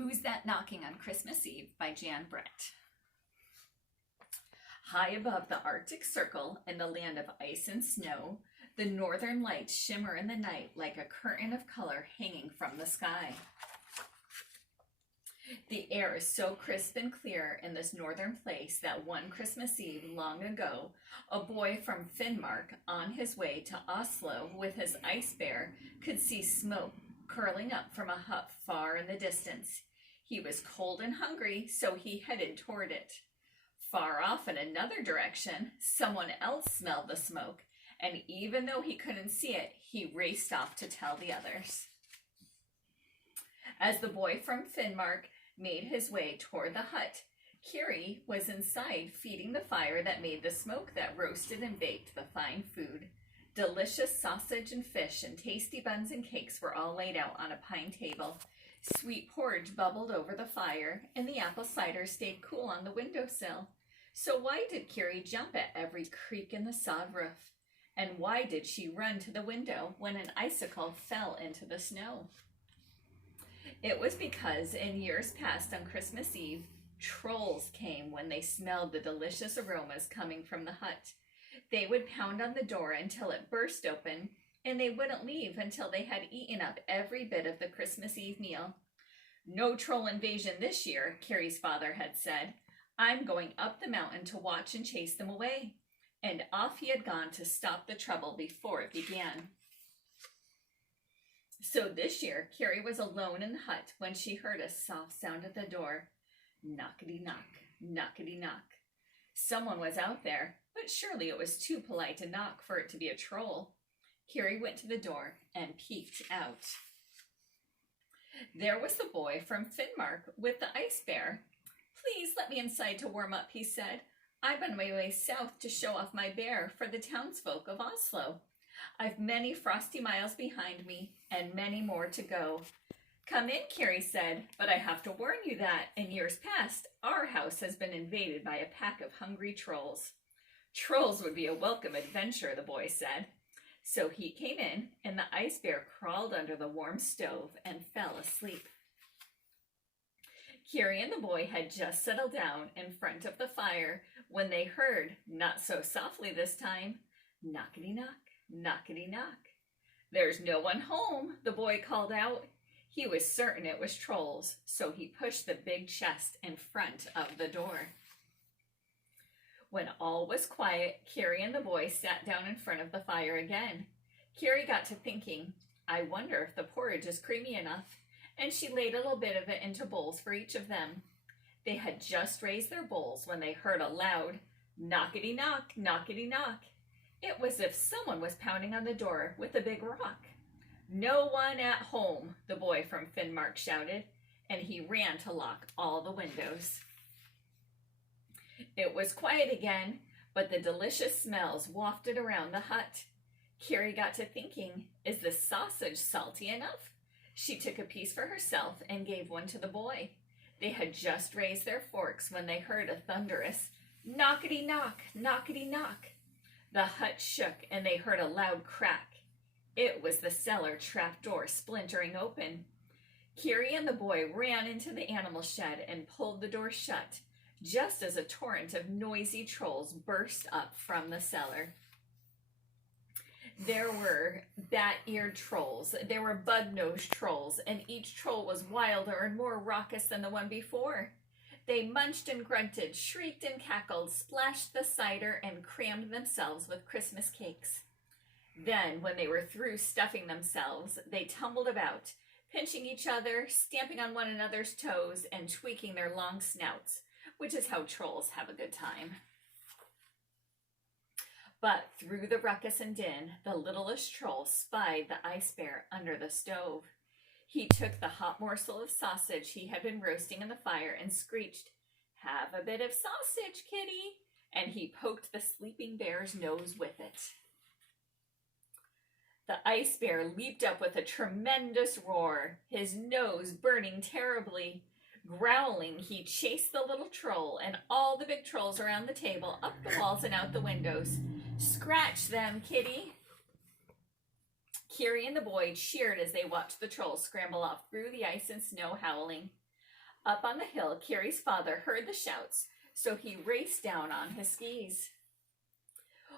Who's That Knocking on Christmas Eve by Jan Brett. High above the Arctic Circle in the land of ice and snow, the northern lights shimmer in the night like a curtain of color hanging from the sky. The air is so crisp and clear in this northern place that one Christmas Eve long ago, a boy from Finnmark on his way to Oslo with his ice bear could see smoke curling up from a hut far in the distance. He was cold and hungry, so he headed toward it. Far off in another direction, someone else smelled the smoke, and even though he couldn't see it, he raced off to tell the others. As the boy from Finnmark made his way toward the hut, Kiri was inside feeding the fire that made the smoke that roasted and baked the fine food. Delicious sausage and fish and tasty buns and cakes were all laid out on a pine table. Sweet porridge bubbled over the fire, and the apple cider stayed cool on the windowsill. So why did Kiri jump at every creak in the sod roof? And why did she run to the window when an icicle fell into the snow? It was because in years past on Christmas Eve, trolls came when they smelled the delicious aromas coming from the hut. They would pound on the door until it burst open, and they wouldn't leave until they had eaten up every bit of the Christmas Eve meal. "No troll invasion this year," Kiri's father had said. "I'm going up the mountain to watch and chase them away." And off he had gone to stop the trouble before it began. So this year, Kiri was alone in the hut when she heard a soft sound at the door. Knockety-knock, knockety-knock. Someone was out there, but surely it was too polite to knock for it to be a troll. Kiri went to the door and peeked out. There was the boy from Finnmark with the ice bear. "Please let me inside to warm up," he said. "I'm on my way south to show off my bear for the townsfolk of Oslo. I've many frosty miles behind me and many more to go." "Come in," Kiri said, "but I have to warn you that, in years past, our house has been invaded by a pack of hungry trolls." "Trolls would be a welcome adventure," the boy said. So he came in, and the ice bear crawled under the warm stove and fell asleep. Kiri and the boy had just settled down in front of the fire when they heard, not so softly this time, knockety-knock, knockety-knock. "There's no one home," the boy called out. He was certain it was trolls, so he pushed the big chest in front of the door. When all was quiet, Kiri and the boy sat down in front of the fire again. Kiri got to thinking, "I wonder if the porridge is creamy enough," and she laid a little bit of it into bowls for each of them. They had just raised their bowls when they heard a loud knockety-knock, knockety-knock. It was as if someone was pounding on the door with a big rock. "No one at home," the boy from Finnmark shouted, and he ran to lock all the windows. It was quiet again, but the delicious smells wafted around the hut. Kiri got to thinking, is the sausage salty enough? She took a piece for herself and gave one to the boy. They had just raised their forks when they heard a thunderous knockety-knock, knockety-knock. The hut shook and they heard a loud crack. It was the cellar trap door splintering open. Kiri and the boy ran into the animal shed and pulled the door shut, just as a torrent of noisy trolls burst up from the cellar. There were bat-eared trolls, there were bug-nosed trolls, and each troll was wilder and more raucous than the one before. They munched and grunted, shrieked and cackled, splashed the cider, and crammed themselves with Christmas cakes. Then, when they were through stuffing themselves, they tumbled about, pinching each other, stamping on one another's toes, and tweaking their long snouts, which is how trolls have a good time. But through the ruckus and din, the littlest troll spied the ice bear under the stove. He took the hot morsel of sausage he had been roasting in the fire and screeched, "Have a bit of sausage, kitty," and he poked the sleeping bear's nose with it. The ice bear leaped up with a tremendous roar, his nose burning terribly. Growling, he chased the little troll and all the big trolls around the table, up the walls and out the windows. "Scratch them, kitty." Kiri and the boy cheered as they watched the trolls scramble off through the ice and snow, howling. Up on the hill, Kiri's father heard the shouts, so he raced down on his skis.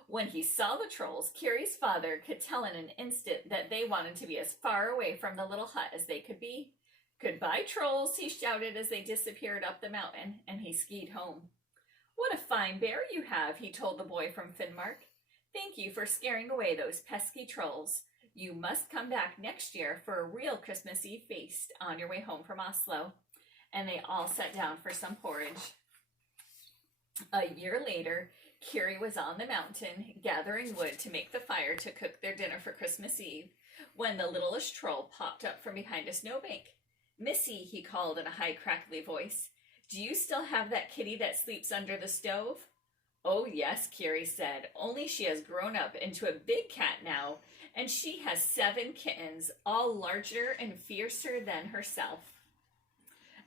When he saw the trolls, Kiri's father could tell in an instant that they wanted to be as far away from the little hut as they could be. "Goodbye, trolls," he shouted as they disappeared up the mountain, and he skied home. "What a fine bear you have," he told the boy from Finnmark. "Thank you for scaring away those pesky trolls. You must come back next year for a real Christmas Eve feast on your way home from Oslo." And they all sat down for some porridge. A year later, Kiri was on the mountain gathering wood to make the fire to cook their dinner for Christmas Eve when the littlest troll popped up from behind a snowbank. "Missy," he called in a high crackly voice, "do you still have that kitty that sleeps under the stove?" "Oh yes," Kiri said, "only she has grown up into a big cat now, and she has 7 kittens, all larger and fiercer than herself."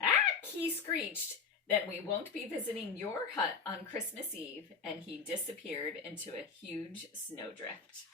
"Ah!" he screeched. "Then we won't be visiting your hut on Christmas Eve," and he disappeared into a huge snowdrift.